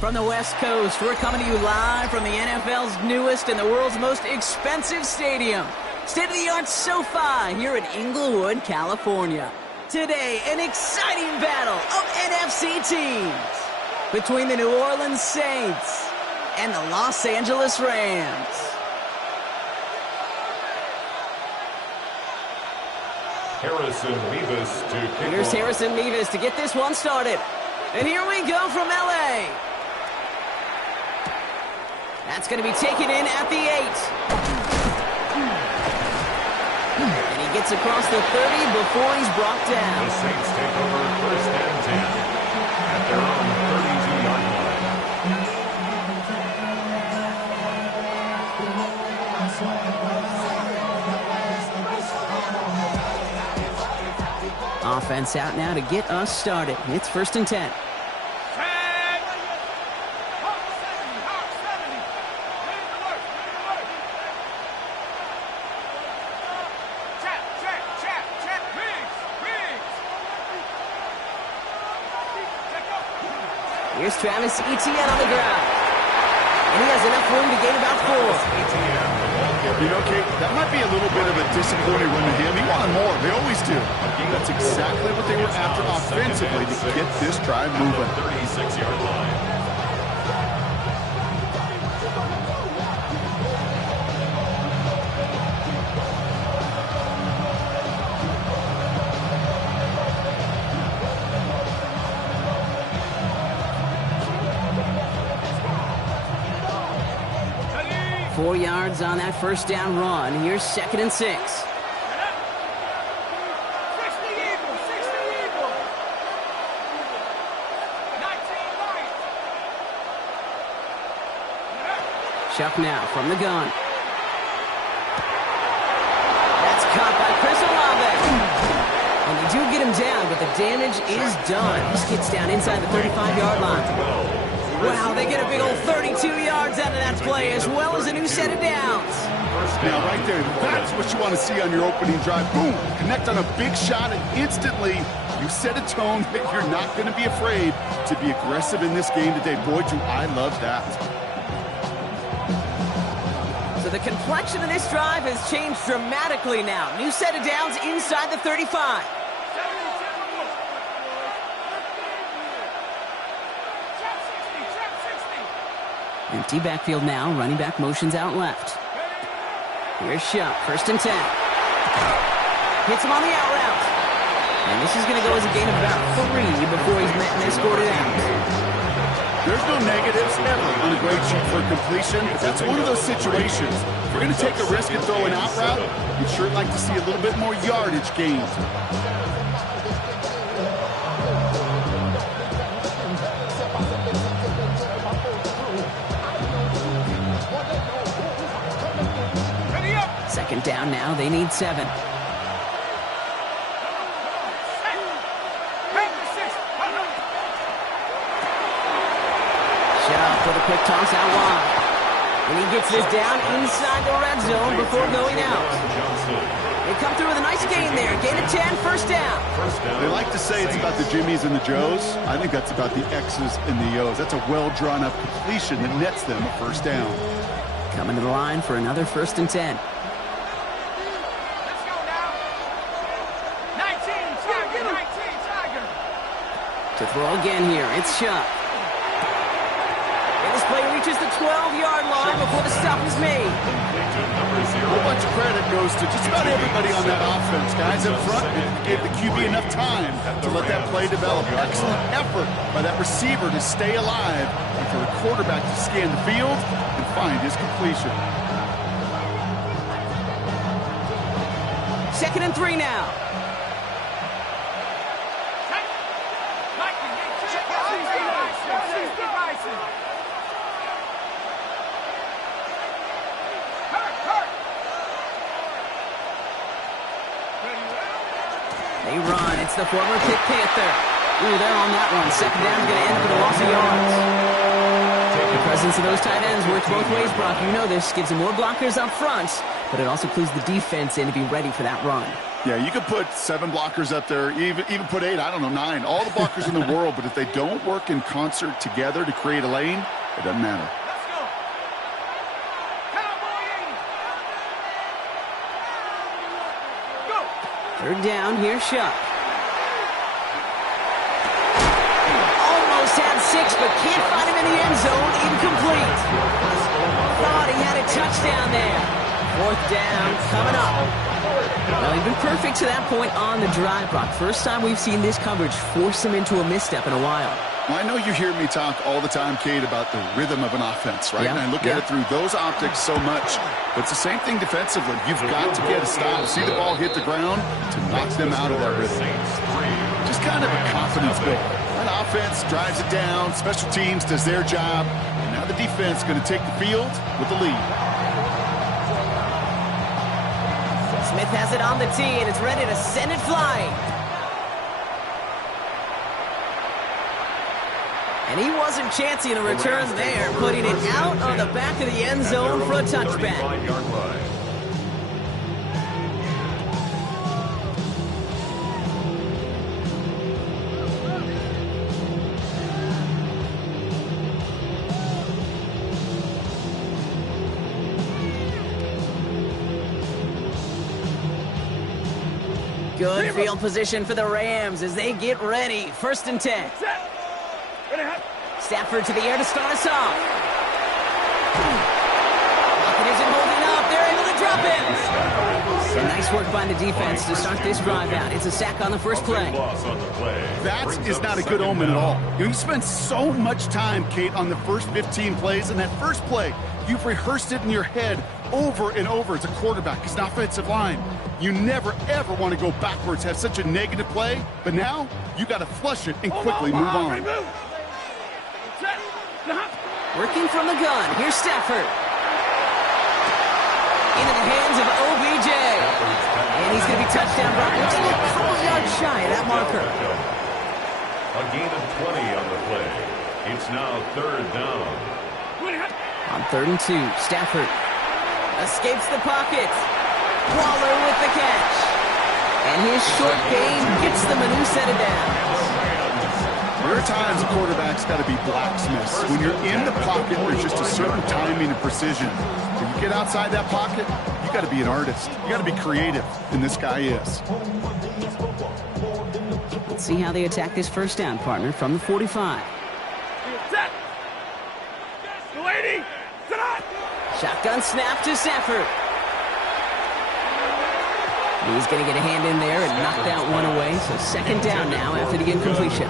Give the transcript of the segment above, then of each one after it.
From the West Coast, we're coming to you live from the NFL's newest and the world's most expensive stadium. State-of-the-art SoFi here in Inglewood, California. Today, an exciting battle of NFC teams between the New Orleans Saints and the Los Angeles Rams. Harrison Mevis to kick Here's off. Harrison Mevis to get this one started. And here we go from L.A. That's going to be taken in at the 8. And he gets across the 30 before he's brought down. The Saints take over first and 10 at their own 32-yard line. Offense out now to get us started. It's first and 10. Here's Travis Etienne on the ground. And he has enough room to gain about 4. You know, Kate, that might be a little bit of a disappointing run to him. He wanted more. They always do. That's exactly what they were after offensively to get this drive moving. 36-yard line. 4 yards on that first down run. Here's second and 6. Chuck now from the gun. That's caught by Chris Olave. And they do get him down, but the damage is done. This gets down inside the 35-yard line. Wow, they get a big old 32 yards out of that play, as well as a new set of downs. Now, right there, that's what you want to see on your opening drive. Boom! Connect on a big shot, and instantly you set a tone that you're not going to be afraid to be aggressive in this game today. Boy, do I love that. So the complexion of this drive has changed dramatically now. New set of downs inside the 35. Empty backfield now. Running back motions out left. Here's Shuck. First and 10. Hits him on the out route. And this is going to go as a gain of about 3 before he's met and escorted out. There's no negatives ever on a great shoot for a completion. That's one of those situations. If we're going to take a risk and throw an out route, you'd sure like to see a little bit more yardage gained. Second down now. They need 7. Shuck with a quick toss out wide. And he gets this down inside the red zone before going out. They come through with a nice gain there. Gain of 10, first down. They like to say it's about the Jimmies and the Joes. I think that's about the X's and the O's. That's a well-drawn-up completion that nets them a first down. Coming to the line for another first and 10. To throw again here, it's Shuck. And this play reaches the 12-yard line before the stop is made. A whole bunch of credit goes to just about everybody on that offense. Guys up front gave the QB enough time to let that play develop. Excellent effort by that receiver to stay alive and for the quarterback to scan the field and find his completion. Second and 3 now. They run. It's the former Pitt Panther. Ooh, they're on that one. Second down is going to end up with a loss of yards. The presence of those tight ends works both ways, Brock. You know this. Gives them more blockers up front, but it also clues the defense in to be ready for that run. Yeah, you could put 7 blockers up there, even put 8, I don't know, 9. All the blockers in the world, but if they don't work in concert together to create a lane, it doesn't matter. Let's go. Cowboys! Go! Third down, here's Shuck. Almost had 6, but can't find him in the end zone. Incomplete. Thought he had a touchdown there. Fourth down coming up. Well, he's been perfect to that point on the drive, Brock. First time we've seen this coverage force him into a misstep in a while. Well, I know you hear me talk all the time, Kate, about the rhythm of an offense, right? Yeah, And I look at it through those optics so much. But it's the same thing defensively. You've got to get a stop, see the ball hit the ground to knock them out of that rhythm. Just kind of a confidence builder. That offense drives it down. Special teams does their job. And now the defense is going to take the field with the lead. Smith has it on the tee, and it's ready to send it flying. And he wasn't chancing a return there, putting it out on the back of the end zone for a touchback. Good field position for the Rams as they get ready. 1st and 10. Stafford to the air to start us off. Pocket isn't holding up. They're able to drop it. And nice work by the defense to start this drive out. It's a sack on the first play. That is not a good omen at all. You spend so much time, Kate, on the first 15 plays, and that first play, you've rehearsed it in your head over and over as a quarterback, as an offensive line. You never, ever want to go backwards, have such a negative play, but now you got to flush it and quickly move on. Working from the gun. Here's Stafford. Into the hands of OBJ. And he's going to be touchdown. Brock looks like a couple yards shy of that marker. A gain of 20 on the play. It's now 3rd down. On 3rd and 2, Stafford escapes the pocket. Waller with the catch. And his short game gets them a new set of downs. There are times a quarterback's got to be blacksmiths. When you're in the pocket, there's just a certain timing and precision. When you get outside that pocket, you got to be an artist. You got to be creative, and this guy is. Let's see how they attack this first down, partner, from the 45. Shotgun snap to Stafford. He's going to get a hand in there and knock that one away. So 2nd down now after the incompletion.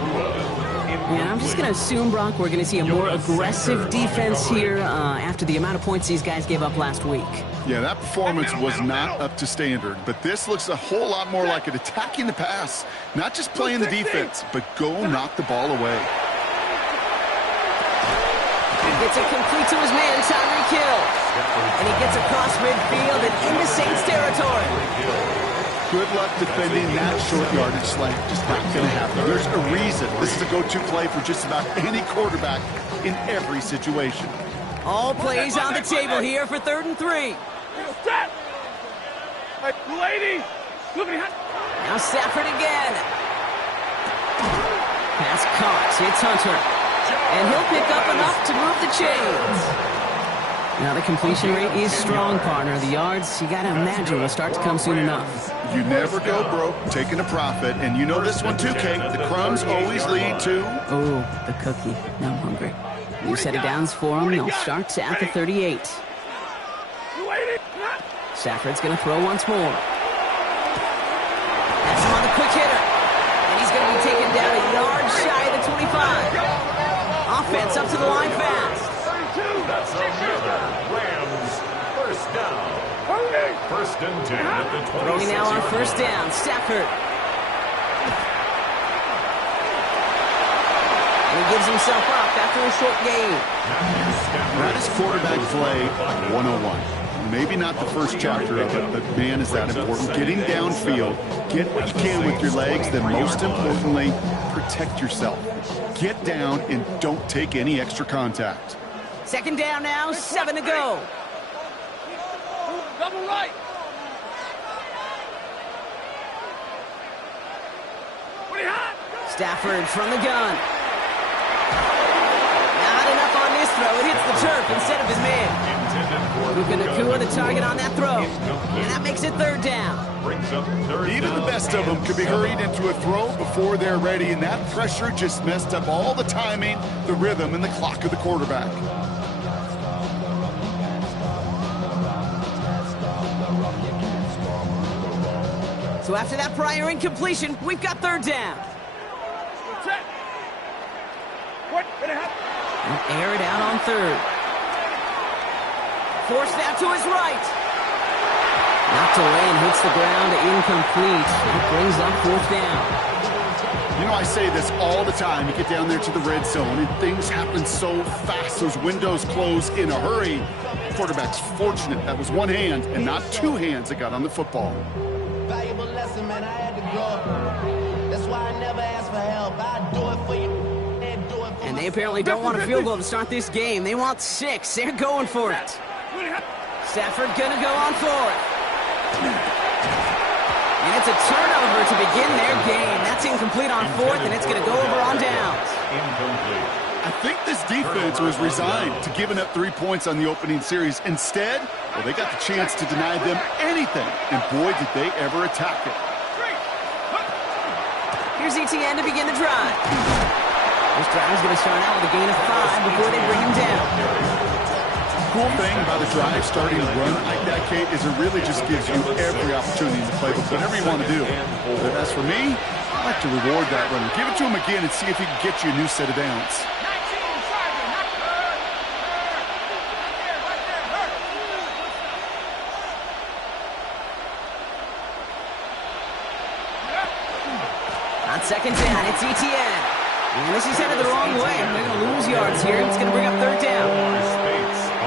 And I'm just going to assume, Brock, we're going to see a more aggressive defense here after the amount of points these guys gave up last week. Yeah, that performance was not up to standard, but this looks a whole lot more like it, attacking the pass, not just playing the defense, but go knock the ball away. He gets it complete to his man, Tyreek Hill. And he gets across midfield and into Saints territory. Good luck defending that short yardage slant. Just not going to happen. There's a reason. This is a go-to play for just about any quarterback in every situation. All plays on the table here for 3rd and 3. Now Stafford again. Pass caught. It's Hunter. And he'll pick up enough to move the chains. Now the completion rate is strong, partner. The yards, you got to imagine, will start to come soon enough. You never go broke taking a profit, and you know this one too, Kate. The crumbs always lead to... Oh, the cookie. Now I'm hungry. New set of downs for them. They'll start at the 38. Stafford's going to throw once more. That's him on the quick hitter. And he's going to be taken down a yard shy of the 25. Offense up to the line fast. That's another Rams 1st down. 1st and 10 at the 26. Throwing now on 1st down. Stafford. And he gives himself up after a short gain. That is quarterback play 101. Maybe not the first chapter of it, but man, is that important. Getting downfield, get what you can with your legs, then most importantly, protect yourself. Get down and don't take any extra contact. Second down now, 7 to go. Double right. Stafford from the gun. Not enough on this throw. It hits the turf instead of his man. Puka Nacua the target on that throw. And that makes it third down. Even the best of them could be hurried into a throw before they're ready, and that pressure just messed up all the timing, the rhythm, and the clock of the quarterback. So after that prior incompletion, we've got third down. Air it out on third. Forced out to his right. Knocked away and hits the ground, incomplete. That brings up fourth down. You know, I say this all the time. You get down there to the red zone, and things happen so fast. Those windows close in a hurry. The quarterback's fortunate that was one hand and not two hands that got on the football. Valuable lesson, man. I had to grow. That's why I never ask for help. I do it for you. And they apparently don't want a field goal to start this game. They want 6. They're going for it. Stafford gonna go on for it. And it's a turnover to begin their game. That's incomplete on fourth, and it's gonna go over on downs. I think this defense was resigned to giving up 3 points on the opening series. Instead, well, they got the chance to deny them anything. And boy, did they ever attack it. Here's ETN to begin the drive. This drive is going to start out with a gain of 5 before they bring him down. Cool thing about a drive starting to run like that, Kate, is it really just gives you every opportunity to play with whatever you want to do. But as for me, I like to reward that runner. Give it to him again and see if he can get you a new set of downs. On second down, it's ETN. And this is headed the wrong way. They're going to lose yards here. It's going to bring up third down.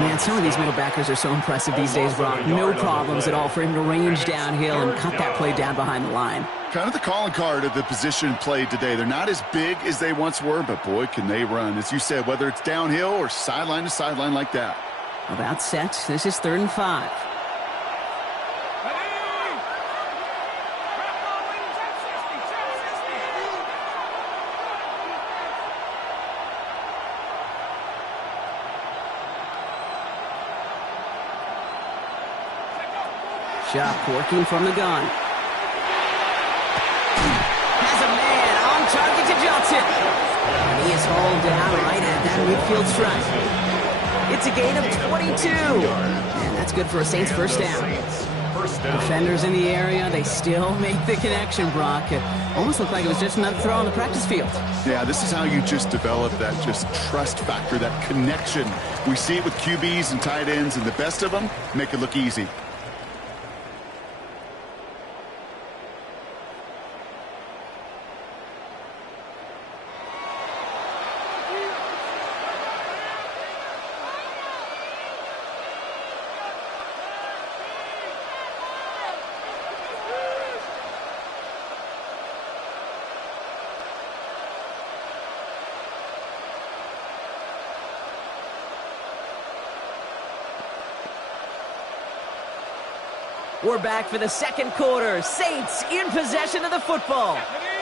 Man, some of these middle backers are so impressive these days, Brock. No problems at all for him to range downhill and cut that play down behind the line. Kind of the calling card of the position played today. They're not as big as they once were, but boy, can they run. As you said, whether it's downhill or sideline to sideline like that. About set. This is 3rd and 5. Shuck working from the gun. Has a man on target to Johnson. And he is hauled down right at that midfield stripe. It's a gain of 22. And that's good for a Saints first down. Defenders in the area, they still make the connection, Brock. It almost looked like it was just another throw on the practice field. Yeah, this is how you just develop that just trust factor, that connection. We see it with QBs and tight ends, and the best of them make it look easy. We're back for the second quarter. Saints in possession of the football.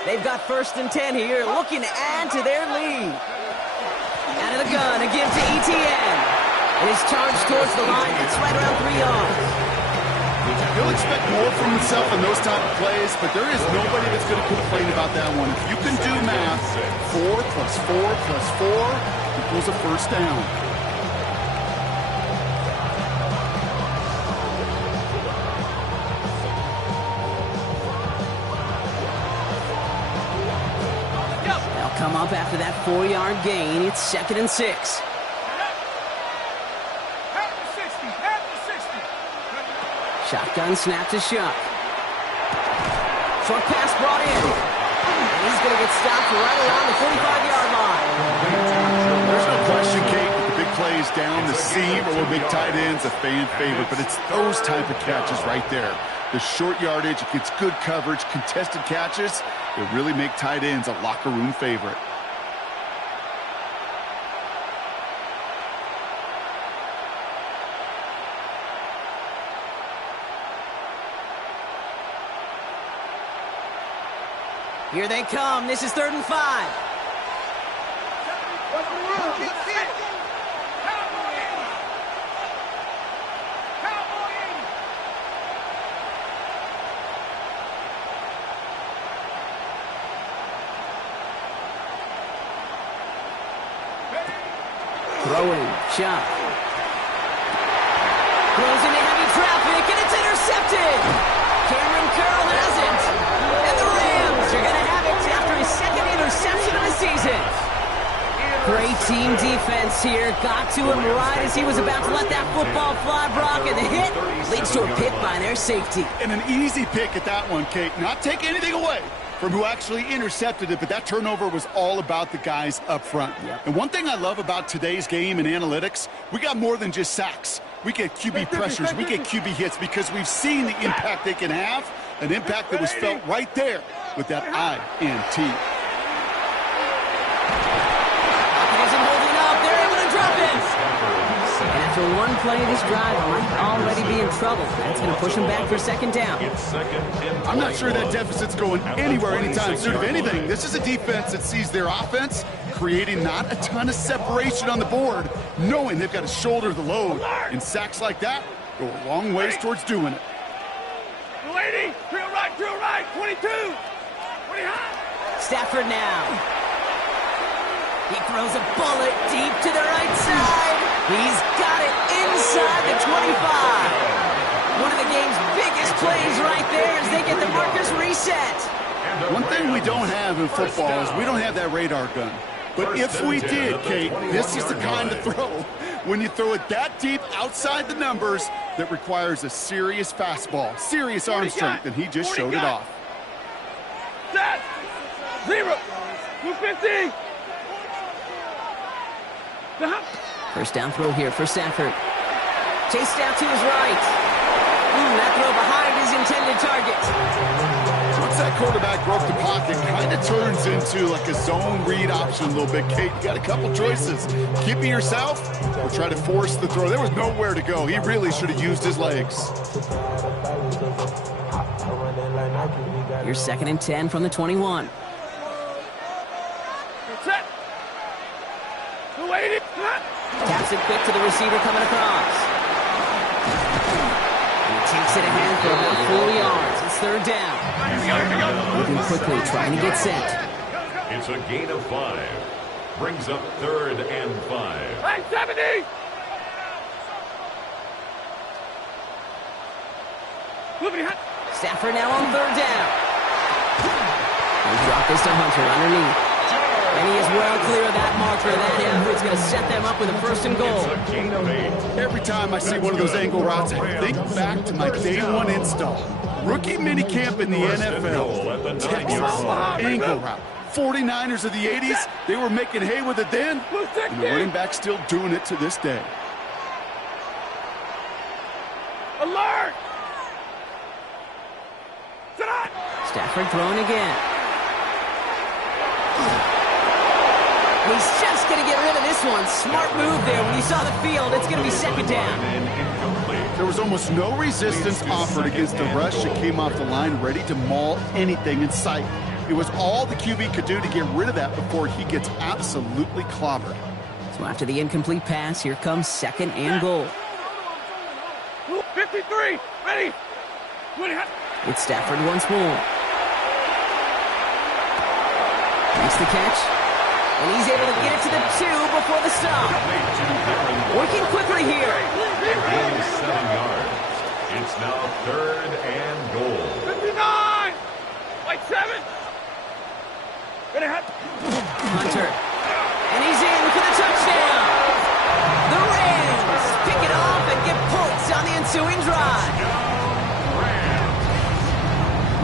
They've got 1st and 10 here, looking to add to their lead. Out of the gun, a give to ETN. It is charged towards the line. It's right around 3 yards. He'll expect more from himself in those type of plays, but there is nobody that's going to complain about that one. If you can do math, 4 plus 4 plus 4 equals a first down. Come up after that 4-yard gain. It's 2nd and 6. Shotgun snap to Shuck. Short pass brought in. And he's going to get stopped right around the 45-yard line. There's no question, Kate, with the big plays, down the seam or will make tight ends a fan favorite, but it's those type of catches right there. The short yardage, it gets good coverage, contested catches, they really make tight ends a locker room favorite. Here they come. This is 3rd and 5. Throwing, shot. Throws into heavy traffic, and it's intercepted. Cameron Curl has it. And the Rams are going to have it after his 2nd interception of the season. Great team defense here. Got to him right as he was about to let that football fly, Brock, and the hit leads to a pick by their safety. And an easy pick at that one, Kate. Not take anything away from who actually intercepted it, but that turnover was all about the guys up front. Yep. And one thing I love about today's game and analytics, we got more than just sacks. We get QB pressures, we get QB hits because we've seen the impact they can have, an impact that was felt right there with that INT. Isn't holding up, they're able to drop it. And after one play, this drive might already be in trouble. That's going to push him back for 2nd down. I'm not sure that deficit's going anywhere anytime soon. If anything, this is a defense that sees their offense creating not a ton of separation on the board, knowing they've got to shoulder the load. And sacks like that go a long ways towards doing it. 280, drill right, 22, 20 high. Stafford now. He throws a bullet deep to the right side. He's got it inside the 25. One of the game's biggest plays right there as they get the markers reset. One thing we don't have in football is we don't have that radar gun. But if we did, Kate, this is the kind of throw, when you throw it that deep outside the numbers, that requires a serious fastball, serious arm strength, and he just showed it off. Set, 0, 250. 1st down throw here for Stafford. Chased out to his right. That throw behind his intended target. Once that quarterback broke the pocket, kind of turns into like a zone read option a little bit. Kate, you got a couple choices. Keep it yourself or try to force the throw. There was nowhere to go. He really should have used his legs. Here's 2nd and 10 from the 21. Set. 280. Taps it quick to the receiver coming across. And he takes it ahead for about 4 yards. It's 3rd down. Moving quickly, trying to get set. It's a gain of 5. Brings up 3rd and 5. 70. Stafford now on 3rd down. They drop this to Hunter underneath. And he is well clear of that marker. That effort's going to set them up with a 1st and goal. Every time I see one of those angle routes, I think back to my day 1 install. Rookie minicamp in the NFL. Texas angle route. 49ers of the 80s, they were making hay with it then, and the running back still doing it to this day. Alert! Stafford throwing again. He's just going to get rid of this one. Smart move there. When he saw the field, it's going to be 2nd down. There was almost no resistance offered against the rush that came off the line, ready to maul anything in sight. It was all the QB could do to get rid of that before he gets absolutely clobbered. So after the incomplete pass, here comes 2nd and goal. 53, ready. It's Stafford once more. Makes the catch. And he's able to get it to the 2 before the stop. Working quickly here. 7 yards. It's now 3rd and goal. 59. White 7. Hunter. And he's in for the touchdown. The Rams pick it off and get points on the ensuing drive.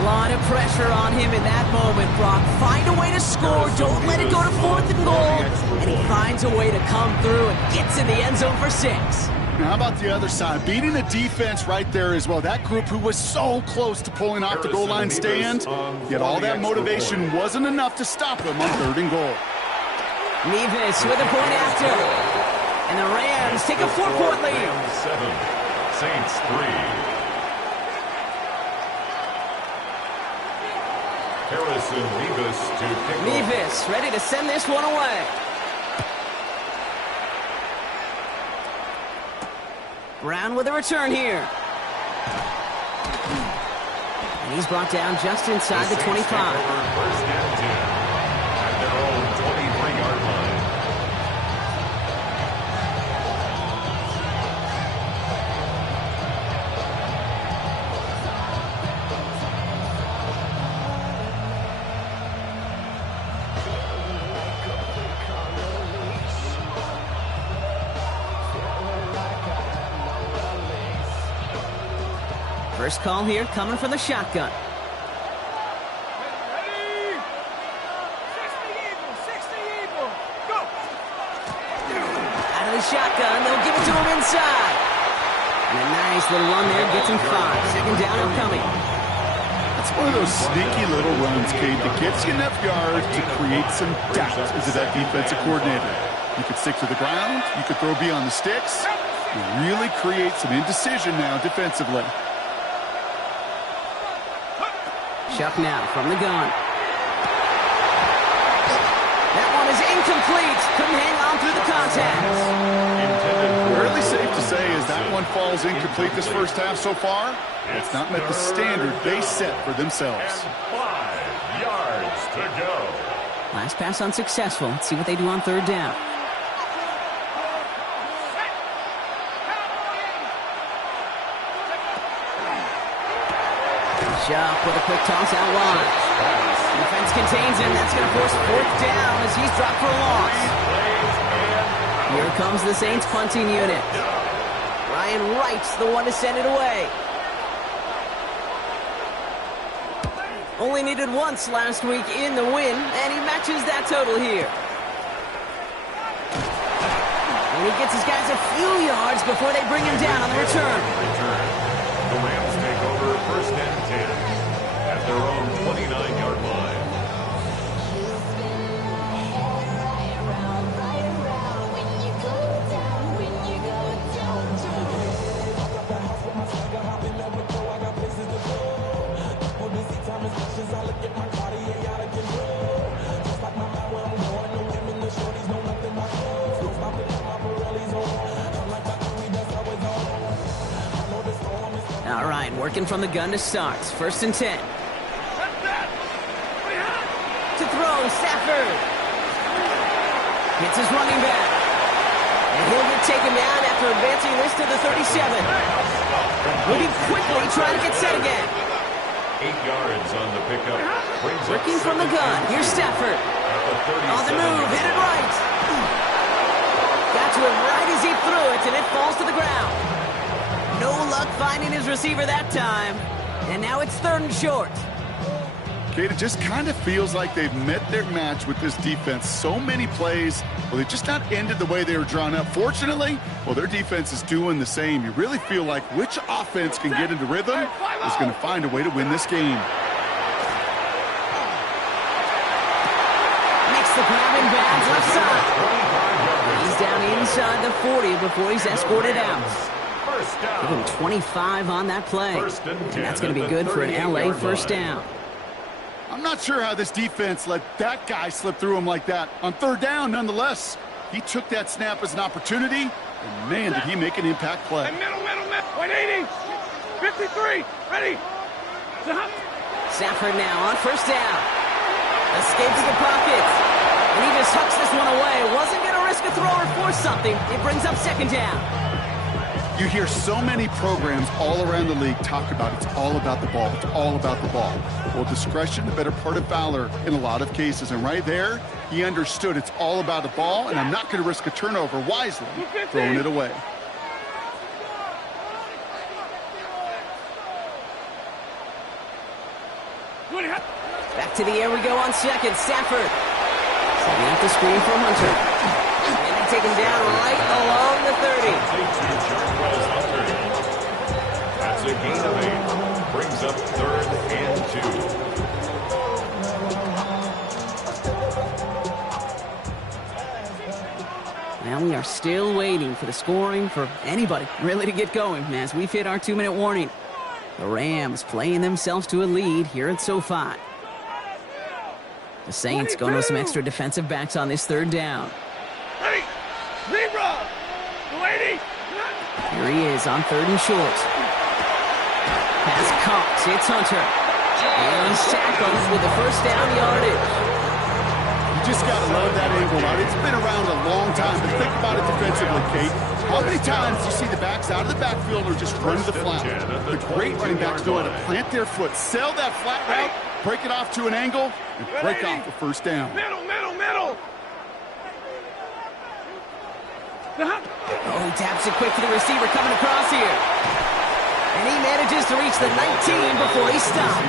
A lot of pressure on him in that moment, Brock. Find a way to score. Don't let it go to 4th and goal. And he finds a way to come through and gets in the end zone for 6. Now, how about the other side? Beating the defense right there as well. That group who was so close to pulling off the goal line stand, yet all that motivation wasn't enough to stop him on 3rd and goal. Nevis with a point after. And the Rams take a 4-point lead. Rams 7, Saints 3. Harrison Nevis to kick off. Nevis ready to send this one away. Brown with a return here. And he's brought down just inside the 25. First and 10 at their own 23-yard line. First call here coming from the shotgun. Ready? 60 Eagle. Go. Out of the shotgun, they'll give it to him inside. And a nice little run there gets him 5. Second down upcoming. That's one of those sneaky little runs, Cade, that gets you enough yards to create some doubt into that defensive coordinator. You could stick to the ground, you could throw beyond the sticks, and really create some indecision now defensively. Chuck now from the gun. That one is incomplete. Couldn't hang on through the contact. Fairly safe to say as that one falls incomplete this first half so far, it's not met the standard they set for themselves. And 5 yards to go. Last pass unsuccessful. Let's see what they do on 3rd down. Chuck with a quick toss out wide. Defense contains him. That's going to force 4th down as he's dropped for a loss. Here comes the Saints punting unit. Ryan Wright's the one to send it away. Only needed once last week in the win, and he matches that total here. And he gets his guys a few yards before they bring him down on the return. The Rams take over 1st and 10 at their own 29-yard line. All right, working from the gun to start. 1st and 10. To throw, Stafford. Hits his running back. And he'll get taken down after advancing this to the 37. Moving quickly, trying to get set again. 8 yards on the pickup. Working from the gun. Here's Stafford. On the move, hit it right. Got to it right as he threw it, and it falls to the ground. No luck finding his receiver that time. And now it's 3rd and short. Kate, it just kind of feels like they've met their match with this defense. So many plays, well, they just not ended the way they were drawn up. Fortunately, well, their defense is doing the same. You really feel like which offense can get into rhythm is going to find a way to win this game. Makes the grab in bounds left side. He's down inside the 40 before he's escorted out. Give him 25 on that play. And that's going to be good for an LA first down. I'm not sure how this defense let that guy slip through him like that. On 3rd down, nonetheless, he took that snap as an opportunity, and man, did he make an impact play. Middle. 180. 53. Ready. Stafford now on 1st down. Escapes the pocket. And he just hucks this one away. Wasn't going to risk a throw or force something. It brings up 2nd down. You hear so many programs all around the league talk about it's all about the ball. It's all about the ball. Well, discretion, the better part of valor in a lot of cases. And right there, he understood it's all about the ball, and I'm not going to risk a turnover wisely, throwing it away. to the air we go on second. Stafford setting up the screen for Hunter. And they take him down right along the 30. That's a gain of 8. Brings up 3rd and 2. Now we are still waiting for the scoring for anybody really to get going as we've hit our 2-minute warning. The Rams playing themselves to a lead here at SoFi. The Saints going with some extra defensive backs on this 3rd down. Ready! Zebra! 280! Here he is on 3rd and short. Pass caught. It's Hunter. And he's tackled with the first down yardage. You just got to love that angle out. It's been around a long time, but think about it defensively, Kate. How many times do you see the backs out of the backfield or just run to the flat? The great running backs know how to plant their foot, sell that flat route, break it off to an angle, and break off the first down. Middle, middle, middle! Oh, he taps it quick to the receiver coming across here. And he manages to reach the 19 before he stopped.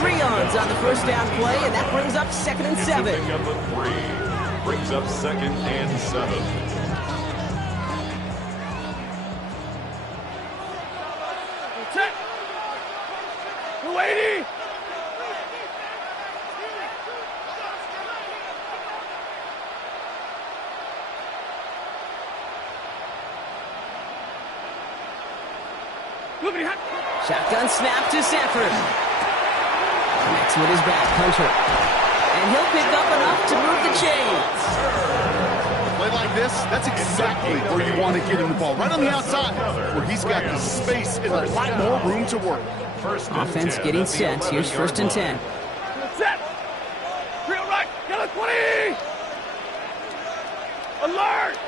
3 yards on the first down play, and that brings up 2nd and 7. Pick up a 3. Brings up 2nd and 7. Check! 280! Shotgun snap to Stafford. Connects with his back, Hunter. And he'll pick up enough to move the chains. A play like this, that's exactly where you want to get him the ball. Right on the outside, where he's got the space and a lot more room to work. Offense getting set. Here's 1st and 10. Set! Real right! Yellow 20! Alert!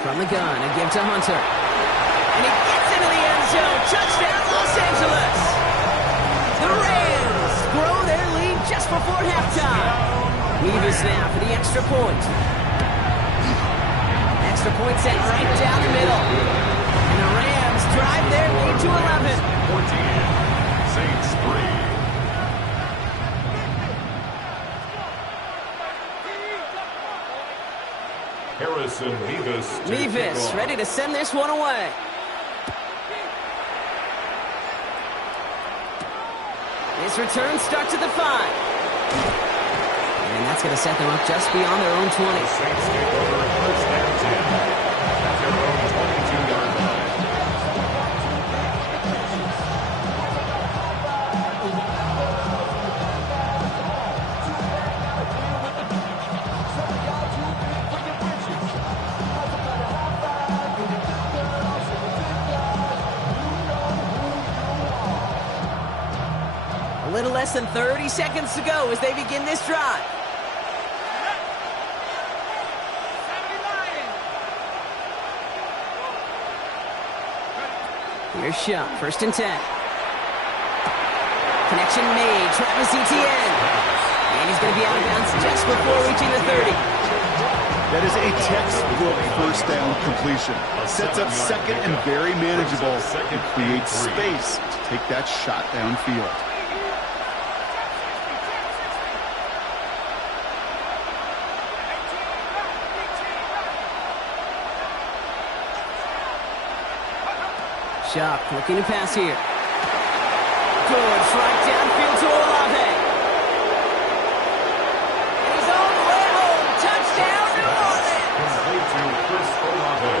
From the gun, a give to Hunter. And he gets into the end zone. Touchdown, Los Angeles! The Rams grow their lead just before halftime. Nevis now for the extra point. Extra point set right down the middle. And the Rams drive their lead to 11. 14. Saints 3. Harrison Nevis ready to send this one away. His return starts at the 5. And that's going to set them up just beyond their own 20. Saints take over 1st and 10 at their own 22-yard line. A little less than 30 seconds to go as they begin this drive. Here's shot, 1st and 10. Connection made, Travis Etienne. And he's going to be out of bounds just before reaching the 30. That is a textbook first down completion. Sets up 2nd and very manageable. It creates space to take that shot downfield. Shock looking to pass here. Good, right downfield to Olave. And he's all the way home. Touchdown, New Orleans.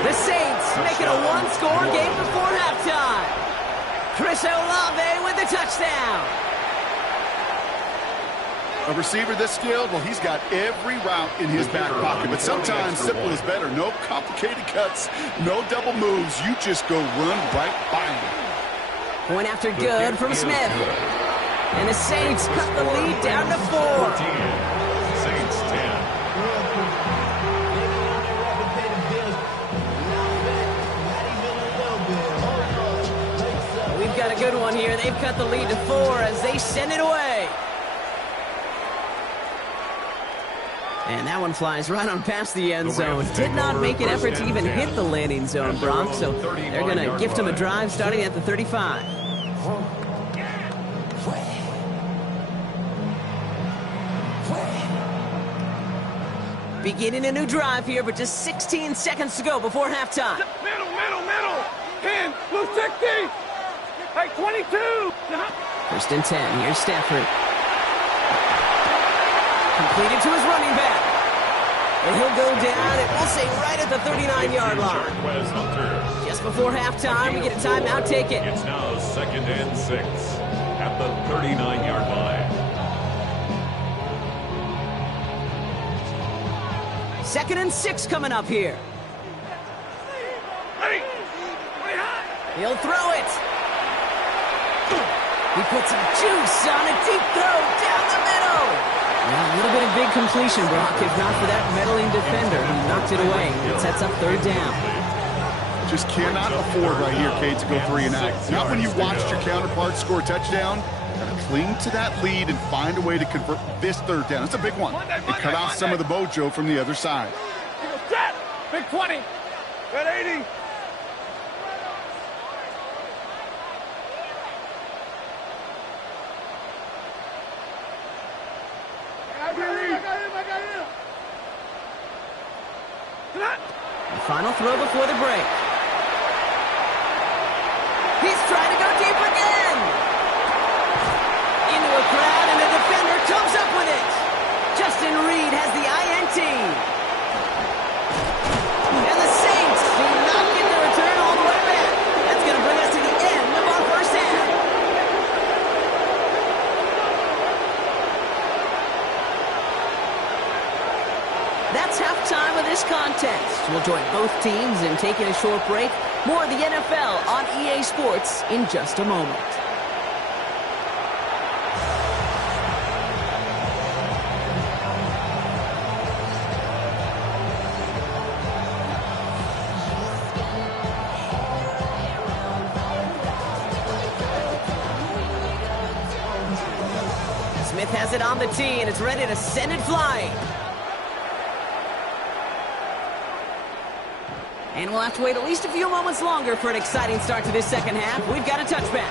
The Saints make it a 1-score game before halftime. Chris Olave with the touchdown. A receiver this skilled, well, he's got every route in his back pocket. But sometimes simple is better. No complicated cuts, no double moves. You just go run right by him. Point after good from Smith. And the Saints cut the lead down to 4. Saints 10. We've got a good one here. They've cut the lead to 4 as they send it away. And that one flies right on past the end zone. Did not make an effort to even hit the landing zone, Brock, so they're going to gift him a drive starting at the 35. Beginning a new drive here, but just 16 seconds to go before halftime. Middle. 10, blue 60. Hey, 22. First and 10. Here's Stafford. Completed to his running back. And he'll go down, and we'll say right at the 39-yard line. Just before halftime, we get a timeout. Take it. It's now 2nd and 6 at the 39-yard line. 2nd and 6 coming up here. He'll throw it. He puts some juice on a deep throw down the middle. Well, a little bit of big completion, Brock, if not for that meddling defender who knocked it away. It sets up 3rd down. Just cannot afford right here, Kate, to go 3 and out. Not when you watched your counterpart score a touchdown. Gotta cling to that lead and find a way to convert this 3rd down. It's a big one. And cut off some of the mojo from the other side. Set. Big 20. Red 80. The final throw before the break. He's trying to go deep again. Into a crowd, and the defender comes up with it. Justin Reed has the INT. And the Saints do not get the return all the way back. That's going to bring us to the end of our first half. That's halftime of this contest. We'll join both teams in taking a short break. More of the NFL on EA Sports in just a moment. Smith has it on the tee, and it's ready to send it flying. And we'll have to wait at least a few moments longer for an exciting start to this second half. We've got a touchback.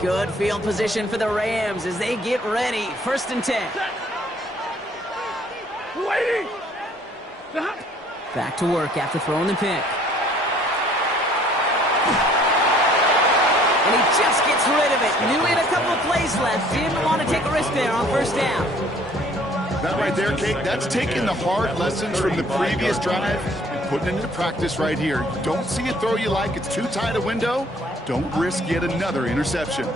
Good field position for the Rams as they get ready. 1st and 10. Waiting. Back to work after throwing the pick. And he just gets rid of it. Knew he had a couple of plays left. Didn't want to take a risk there on 1st down. That right there, Kate, that's taking the hard lessons from the previous drive and putting it into practice right here. You don't see a throw you like, it's too tight a window. Don't risk yet another interception.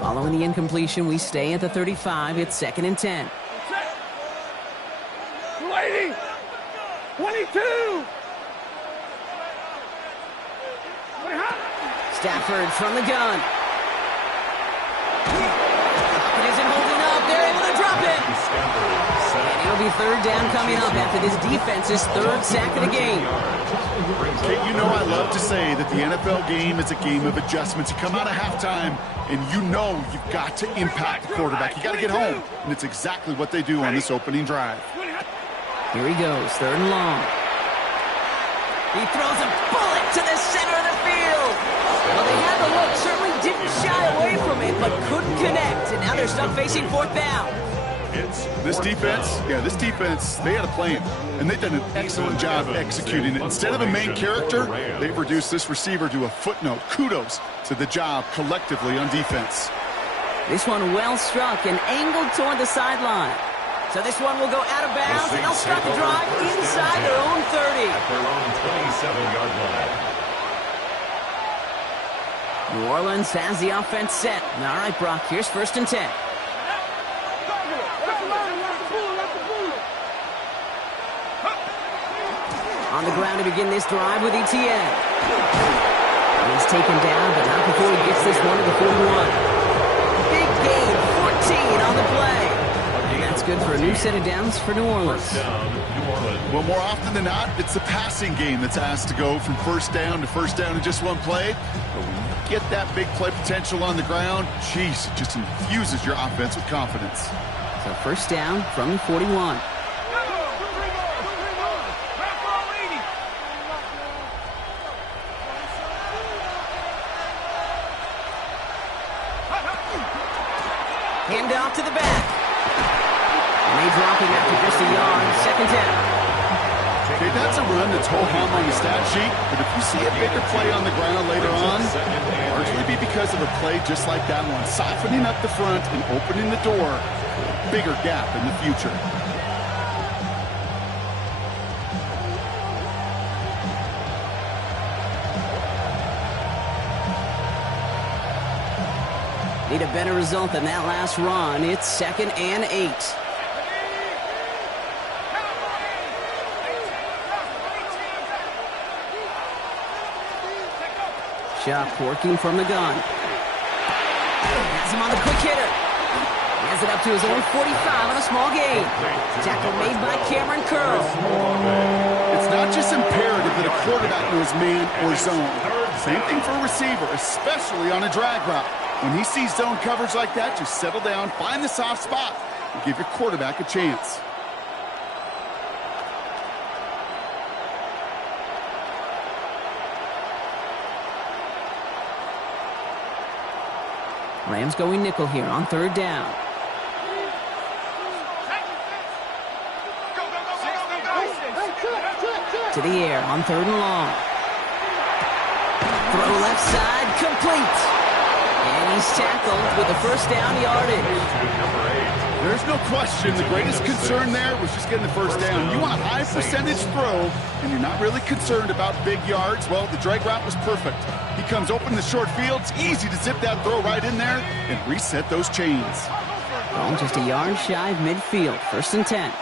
Following the incompletion, we stay at the 35. It's 2nd and 10. 80. 22. Stafford from the gun. It isn't holding up. They're able to drop it. And it'll be 3rd down coming up after this defense's 3rd sack of the game. Kate, you know I love to say that the NFL game is a game of adjustments. You come out of halftime, and you know you've got to impact the quarterback. You got to get home, and it's exactly what they do on this opening drive. Here he goes, 3rd and long. He throws a bullet to the center of the field. Well, they had the look, certainly didn't shy away from it, but couldn't connect. And now they're stuck facing 4th down. This defense, they had a plan, and they've done an excellent job executing it. Instead of a main character, they've reduced this receiver to a footnote. Kudos to the job collectively on defense. This one well struck and angled toward the sideline. So this one will go out of bounds, and they'll start the drive inside their own 30. At their own 27-yard line. New Orleans has the offense set. All right, Brock, here's 1st and 10. On the ground to begin this drive with ETN. He's taken down, but not before he gets this one to the 41. Big gain, 14 on the play. And that's good for a new set of downs for New Orleans. First down, New Orleans. Well, more often than not, it's the passing game that's asked to go from first down to first down in just one play. But when you get that big play potential on the ground, geez, it just infuses your offense with confidence. So first down from the 41. Hand off to the back. And they drop him after just a yard. Second down. Okay, that's a run that's ho-hum on the stat sheet, but if you see a bigger play on the ground later on, largely be because of a play just like that one, softening up the front and opening the door for a bigger gap in the future. Need a better result than that last run. It's 2nd and 8. Shuck working from the gun. Has him on the quick hitter. He has it up to his own 45 on a small gain. Tackle made by Cameron Curl. It's not just imperative that a quarterback knows man or zone. Same thing for a receiver, especially on a drag route. When he sees zone coverage like that, just settle down, find the soft spot, and give your quarterback a chance. Rams going nickel here on third down. To the air on 3rd and long. Throw left side, complete. And he's tackled with a first down yardage. There's no question the greatest concern there was just getting the first down. You want a high percentage throw, and you're not really concerned about big yards. Well, the drag route was perfect. He comes open in the short field. It's easy to zip that throw right in there and reset those chains. Well, just a yard shy of midfield. 1st and 10.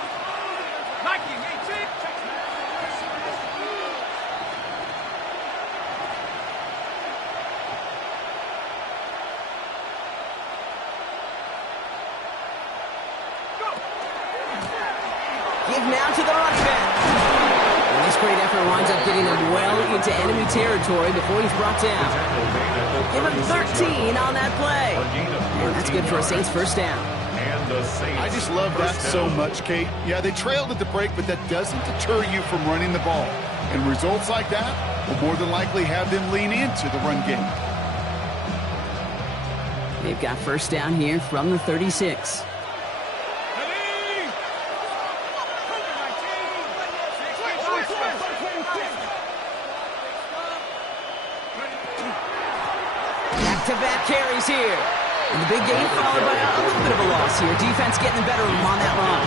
Now to the running back. And this great effort winds up getting him well into enemy territory before he's brought down. Give him 13 on that play. And that's good for a Saints first down. I just love that so much, Kate. Yeah, they trailed at the break, but that doesn't deter you from running the ball. And results like that will more than likely have them lean into the run game. They've got first down here from the 36. Back-to-back carries here. And the big gain followed by a little bit of a loss here. Defense getting the better of him on that run.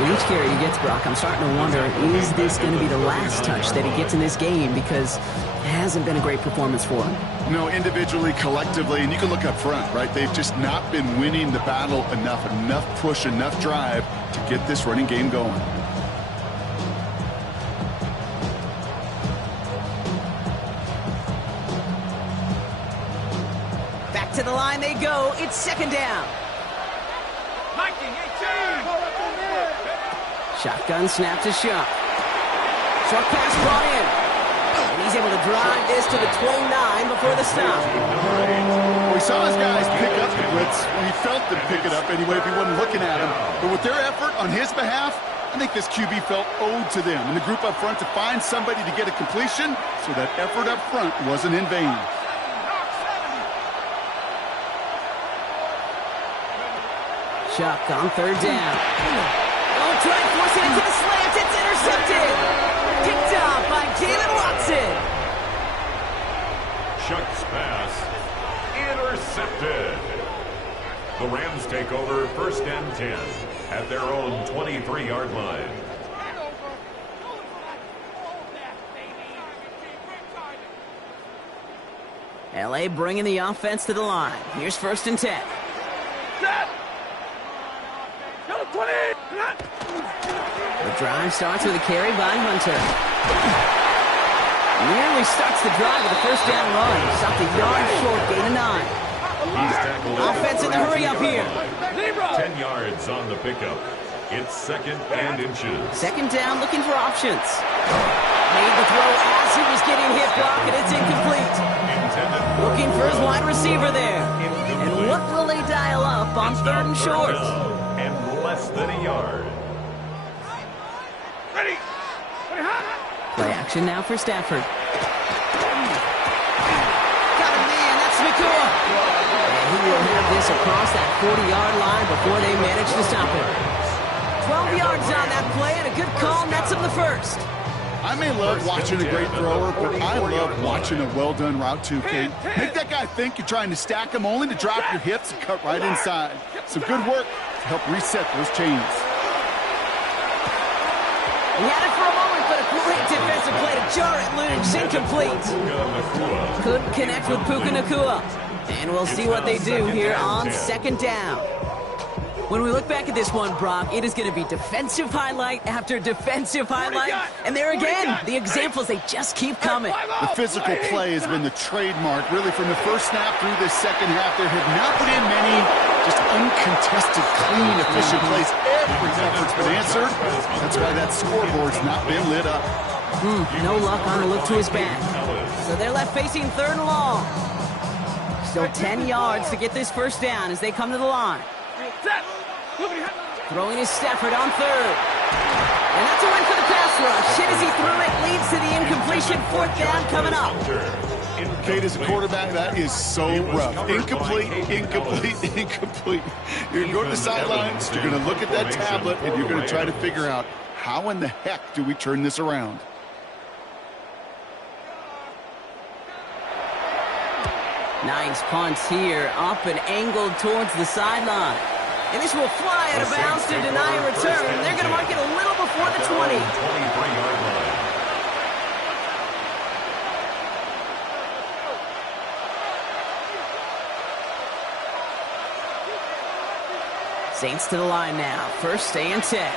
With each carry he gets, Brock, I'm starting to wonder, is this going to be the last touch that he gets in this game? Because it hasn't been a great performance for him. No, individually, collectively, and you can look up front, right? They've just not been winning the battle enough push, enough drive to get this running game going. To the line they go. It's 2nd down. Shotgun snap to Shuck. Short pass brought in. And he's able to drive this to the 29 before the stop. Well, we saw his guys pick up the blitz. Well, he felt them pick it up anyway if he wasn't looking at him. But with their effort on his behalf, I think this QB felt owed to them and the group up front to find somebody to get a completion, so that effort up front wasn't in vain. Shuck on 3rd down. Oh, try to force it into the slant. It's intercepted. Picked off by Jalen Watson. Shuck's pass intercepted. The Rams take over 1st and 10 at their own 23-yard line. LA bringing the offense to the line. Here's 1st and 10. The drive starts with a carry by Hunter. Nearly starts the drive with a first down run. Stopped a yard short, gain of 9. He's tackled. Offense in the hurry up here. 10 yards on the pickup. It's 2nd and inches. 2nd down, looking for options. Made the throw as he was getting hit block, and it's incomplete. Looking for his wide receiver there. And what will they dial up on 3rd and short? And less than a yard. Play action now for Stafford. Got a man, that's Nakua. And he will have this across that 40-yard line before they manage to stop him. 12 yards on that play, and a good call nets him the first. I may love watching a great thrower, but I love watching a well-done route too, Kate. Make that guy think you're trying to stack him only to drop your hips and cut right inside. Some good work to help reset those chains. He had it for a moment, but a great defensive play to jar it loose. Incomplete. Couldn't connect with Puka Nakua. And we'll see what they do here on 2nd down. When we look back at this one, Brock, it is going to be defensive highlight after defensive highlight. And there again, the examples, they just keep coming. The physical play has been the trademark, really, from the first snap through this 2nd half. There have not been many just uncontested, clean, efficient plays. Every effort's been answered. That's why that scoreboard's not been lit up. No luck on the look to his back. So they're left facing 3rd and long. Still 10 yards to get this 1st down as they come to the line. Throwing is Stafford on 3rd. And that's a win for the pass rush. Hit as he threw it, leads to the incompletion. 4th down coming up. Kate, as a quarterback, that is so rough. Incomplete, incomplete, incomplete. You're going to go to the sidelines, you're going to look at that tablet, and you're going to try to figure out how in the heck do we turn this around. Nice punts here, up and angled towards the sideline. And this will fly out of bounds to deny a return. They're going to mark it a little before the 20. 23-yard line. Saints to the line now. 1st and 10.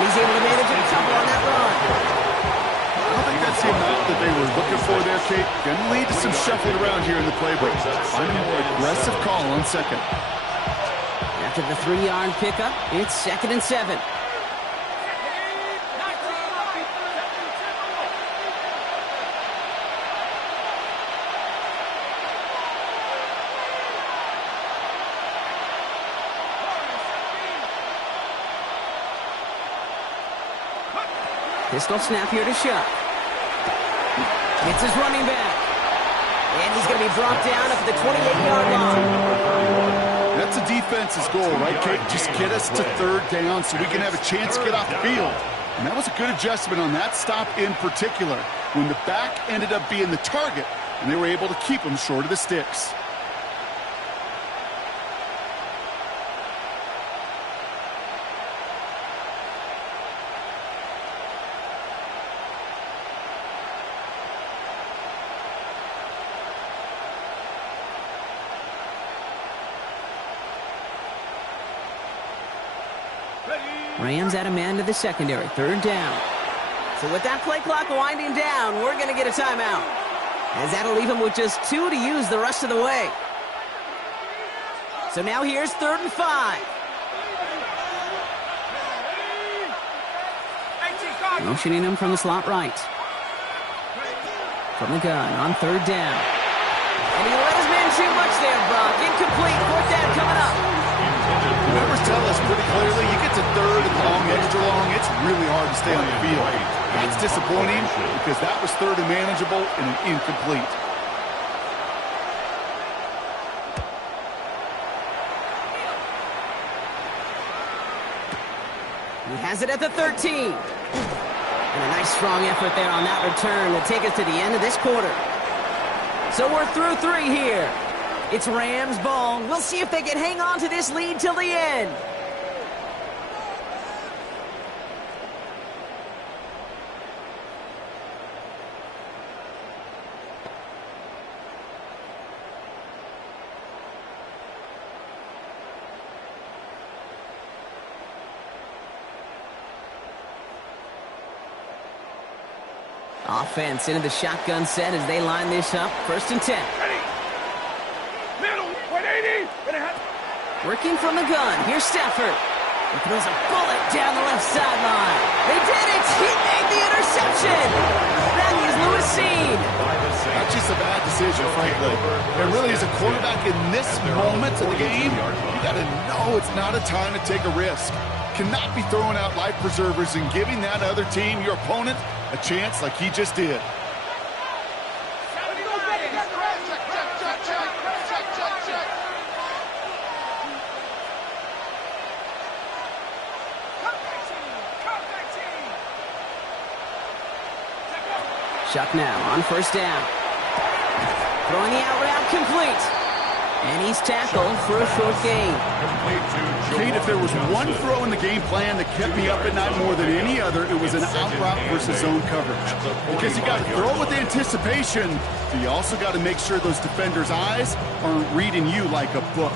He's able to manage a couple on that run. I don't think that's the amount that they were looking for there, Kate. Going to lead to some shuffling around here in the playbook. Find a more aggressive call on 2nd. After the 3-yard pickup, it's 2nd and 7. Pistol snap here to Shuck. It's his running back. And he's going to be brought down up at the 28-yard line. That's a defense's goal, right, Kate? Just get us to 3rd down so we can have a chance to get off the field. And that was a good adjustment on that stop in particular, when the back ended up being the target, and they were able to keep him short of the sticks. Rams add a man to the secondary. 3rd down. So with that play clock winding down, we're going to get a timeout. As that'll leave him with just 2 to use the rest of the way. So now here's 3rd and 5. Motioning him from the slot right. From the gun on 3rd down. And he let his man too much there, Brock. Incomplete. 4th down coming up. Numbers tell us pretty clearly, you get to 3rd and long, extra long, it's really hard to stay on the field. That's disappointing because that was 3rd and manageable and an incomplete. He has it at the 13. And a nice strong effort there on that return to take us to the end of this quarter. So we're through 3 here. It's Rams ball. We'll see if they can hang on to this lead till the end. Offense into the shotgun set as they line this up. 1st and 10. Ready. Middle. 180. Working from the gun. Here's Stafford. He throws a bullet down the left sideline. They did it. He made the interception. That is Lewis Seen. Not just a bad decision, frankly. It really is a quarterback in this moment of the game. You got to know it's not a time to take a risk. Cannot be throwing out life preservers and giving that other team, your opponent, a chance like he just did. Chuck now on 1st down. Throwing the out route complete. And he's tackled for a short gain. Kate, if there was one throw in the game plan that kept me up at night more than any other, it was an out route versus zone coverage. Because you got to throw with anticipation, but you also got to make sure those defenders' eyes aren't reading you like a book.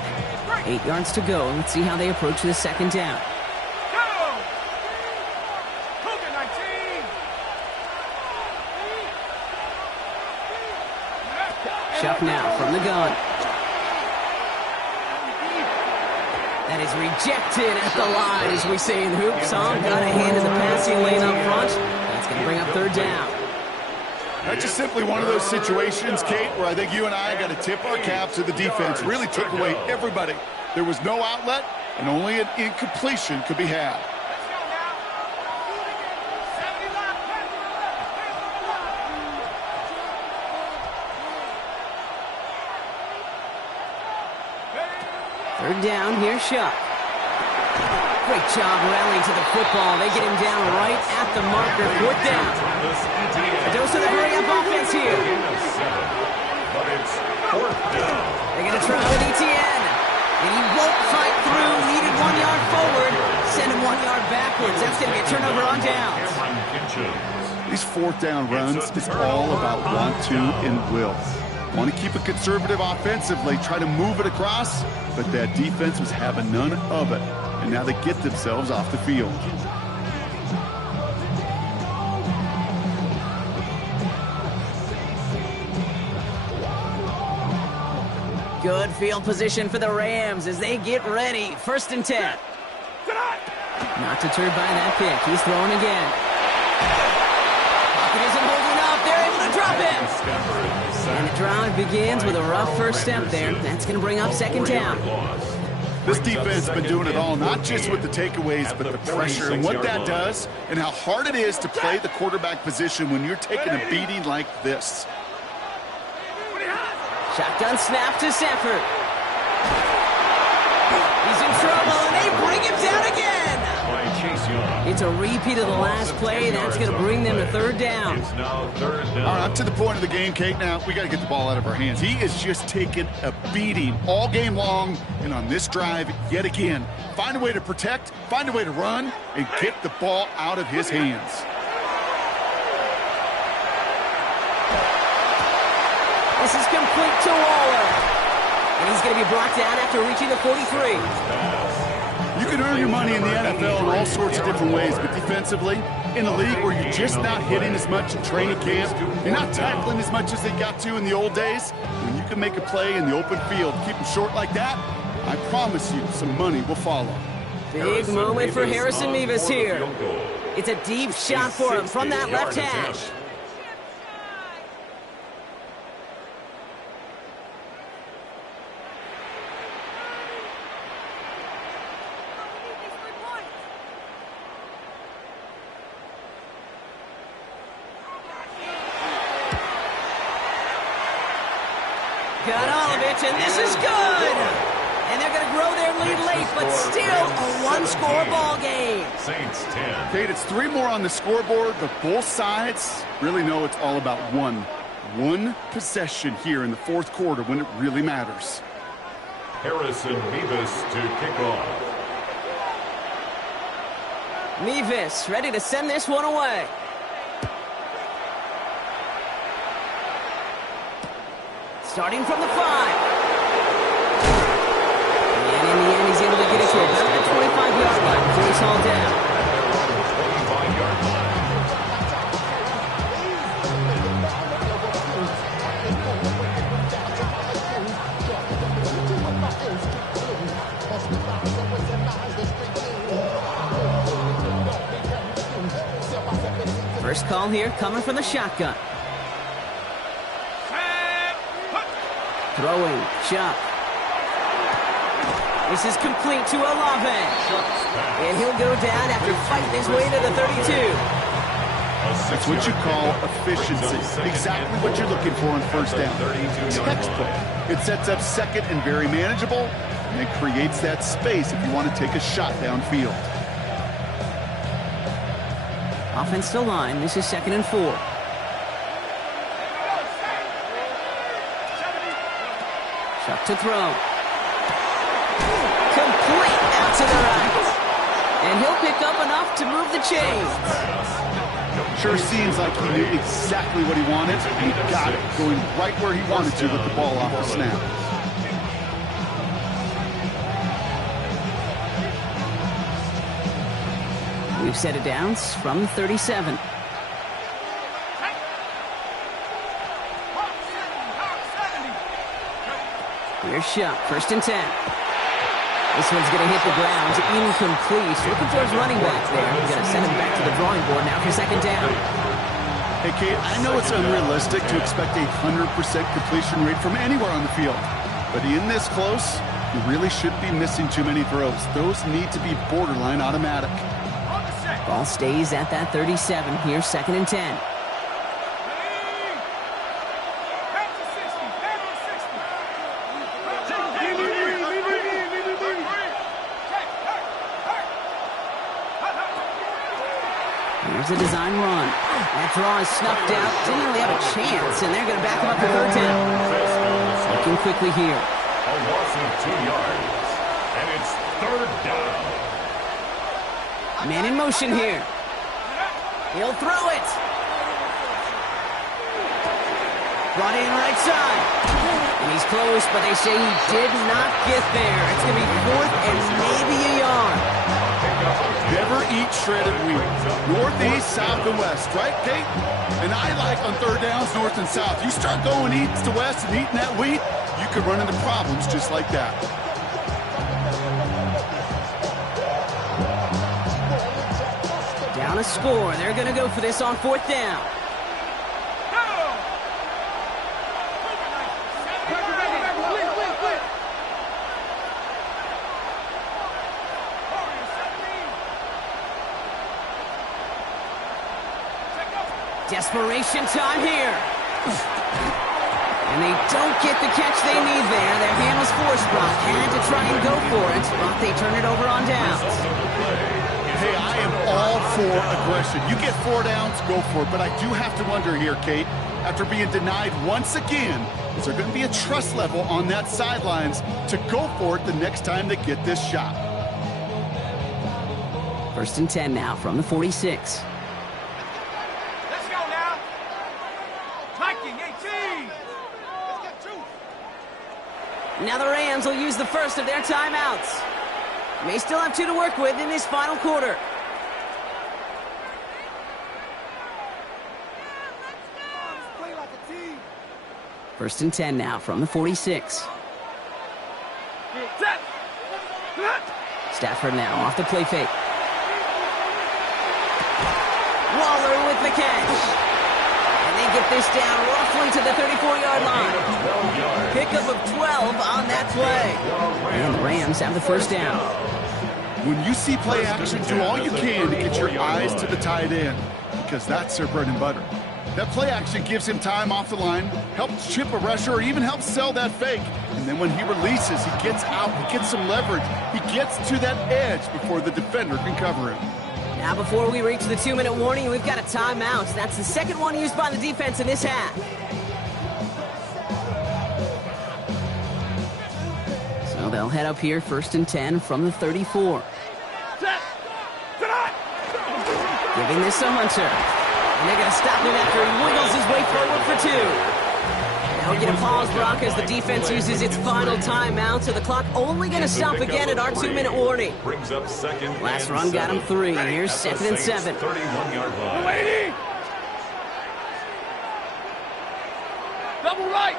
8 yards to go. Let's see how they approach this 2nd down. Chuck now from the gun. That is rejected at the line, as we say in hoops. Got a hand in the passing lane up front. That's going to bring up 3rd down. That's just simply one of those situations, Kate, where I think you and I got to tip our cap to the defense. Really took away everybody. There was no outlet, and only an incompletion could be had. Third down, here's Chuck. Great job rallying to the football. They get him down right at the marker. 4th down. A dose of the hurry-up offense here. But it's 4th down. They're going to try with Etienne. And he won't fight through. Needed 1 yard forward. Send him 1 yard backwards. That's going to be a turnover on downs. These 4th down runs is all about want to and will. Want to keep it conservative offensively, try to move it across, but that defense was having none of it. And now they get themselves off the field. Good field position for the Rams as they get ready. 1st and 10. Not deterred by that pick. He's throwing again. Pocket isn't holding up. They're able to drop him. And the drive begins with a rough first step there. That's going to bring up 2nd down. This defense has been doing it all, not just with the takeaways, but the pressure and what that does and how hard it is to play the quarterback position when you're taking a beating like this. Shotgun snap to Stafford. He's in trouble, and they bring him down again. It's a repeat of the last play. That's going to bring them to 3rd down. All right, up to the point of the game, Kate. Now, we got to get the ball out of our hands. He is just taking a beating all game long, and on this drive, yet again, find a way to protect, find a way to run, and get the ball out of his hands. This is complete to Waller. And he's going to be brought down after reaching the 43. You can earn your money in the NFL in all sorts of different ways, but defensively, in a league where you're just not hitting as much in training camp, you're not tackling as much as they got to in the old days, when you can make a play in the open field, keep them short like that, I promise you some money will follow. Big moment for Harrison Mevis here. It's a deep shot for him from that left hash. Got Olovich, and this is good! And they're going to grow their lead late, but still a one-score ball game. Saints 10. Kate, it's 3 more on the scoreboard, but both sides really know it's all about one possession here in the 4th quarter when it really matters. Harrison Mevis to kick off. Mevis ready to send this one away. Starting from the 5. And in the end, he's able to get it to about the 25-yard line before he's hauled down. call here coming from the shotgun. Throwing, Chuck. This is complete to Olave. And he'll go down after fighting his way to the 32. That's what you call efficiency. Exactly what you're looking for on first down. Textbook. It sets up second and very manageable, and it creates that space if you want to take a shot downfield. Offensive line, this is 2nd and 4. Chuck to throw. Complete out to the right. And he'll pick up enough to move the chains. Sure seems like he knew exactly what he wanted, and he got it, going right where he wanted to with the ball off the snap. We've set it down from 37. Here's Shuck, 1st and 10. This one's going to hit the ground, incomplete. Looking for his running back there. We're going to send him back to the drawing board now for 2nd down. Hey, Kate, I know it's unrealistic to expect a 100% completion rate from anywhere on the field. But in this close, you really shouldn't be missing too many throws. Those need to be borderline automatic. Ball stays at that 37. Here's 2nd and 10. Here's a design run. That throw is snuffed out. Didn't really have a chance, and they're going to back him up for 3rd down. Looking quickly here. A loss of 2 yards. And it's 3rd down. Man in motion here. He'll throw it. Brought in right side. And he's close, but they say he did not get there. It's going to be 4th and maybe a yard. Never eat shredded wheat. Northeast, south, and west, right, Kate? And I like on 3rd downs, north and south. You start going east to west and eating that wheat, you could run into problems just like that. Down a score. They're going to go for this on 4th down. Desperation time here. And they don't get the catch they need there. Their hand was forced, Brock. Had to try and go for it, but they turn it over on downs. Hey, I am all for aggression. You get 4 downs, go for it. But I do have to wonder here, Kate, after being denied once again, is there going to be a trust level on that sidelines to go for it the next time they get this shot? 1st and 10 now from the 46. Now the Rams will use the first of their timeouts. May still have 2 to work with in this final quarter. First and 10 now from the 46. Stafford now off the play fake. Waller with the catch. And they get this down roughly to the 34-yard line. Pickup of 12 on that play. And the Rams have the 1st down. When you see play action, do all you can to get your eyes to the tight end, because that's their bread and butter. That play action gives him time off the line, helps chip a rusher, or even helps sell that fake. And then when he releases, he gets out, he gets some leverage. He gets to that edge before the defender can cover him. Now before we reach the 2-minute warning, we've got a timeout. That's the second one used by the defense in this half. So they'll head up here, 1st and 10 from the 34. Giving this to Hunter. And they're going to stop him after he wiggles his way forward for 2. Now we get a pause, Brock, as the defense uses its final timeout. So the clock only going to stop again at our 2-minute warning. Brings up 2nd. Last run got him 3. Here's 2nd and 7. 31-yard line. Double right.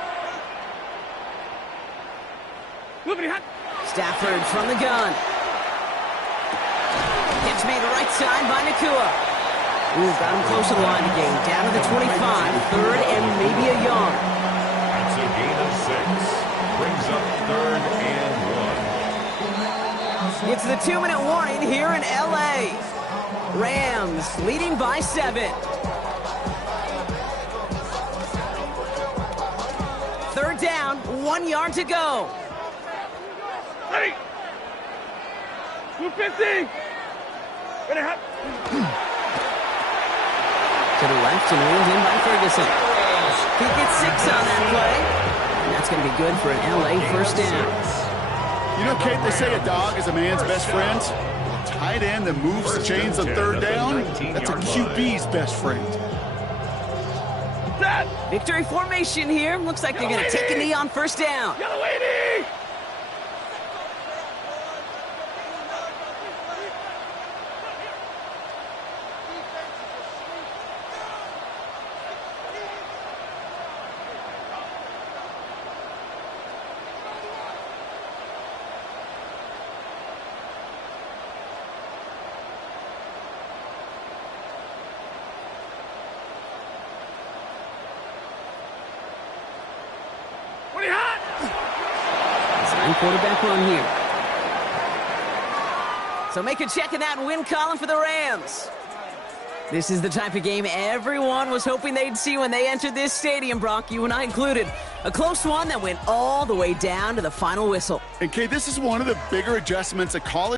Stafford from the gun. Catch made right side by Nakua. Ooh, got him close to the line to gain. Down to the 25, third and maybe a yard. That's a gain of 6. Brings up third and 1. It's the 2-minute warning here in L.A. Rams leading by 7. Third down, 1 yard to go. Ready. 250. Ready, hot. To the left and reeled in by Ferguson. He gets 6 on that play. And that's going to be good for an L.A. first down. You know, Kate, they say a dog is a man's best friend. A tight end that moves the chains on third down, that's a QB's best friend. Victory formation here. Looks like they're going to take a knee on first down. Yellow 80. Quarterback run here. So make a check in that win column for the Rams. This is the type of game everyone was hoping they'd see when they entered this stadium, Brock, you and I included. A close one that went all the way down to the final whistle. And Kate, this is one of the bigger adjustments a college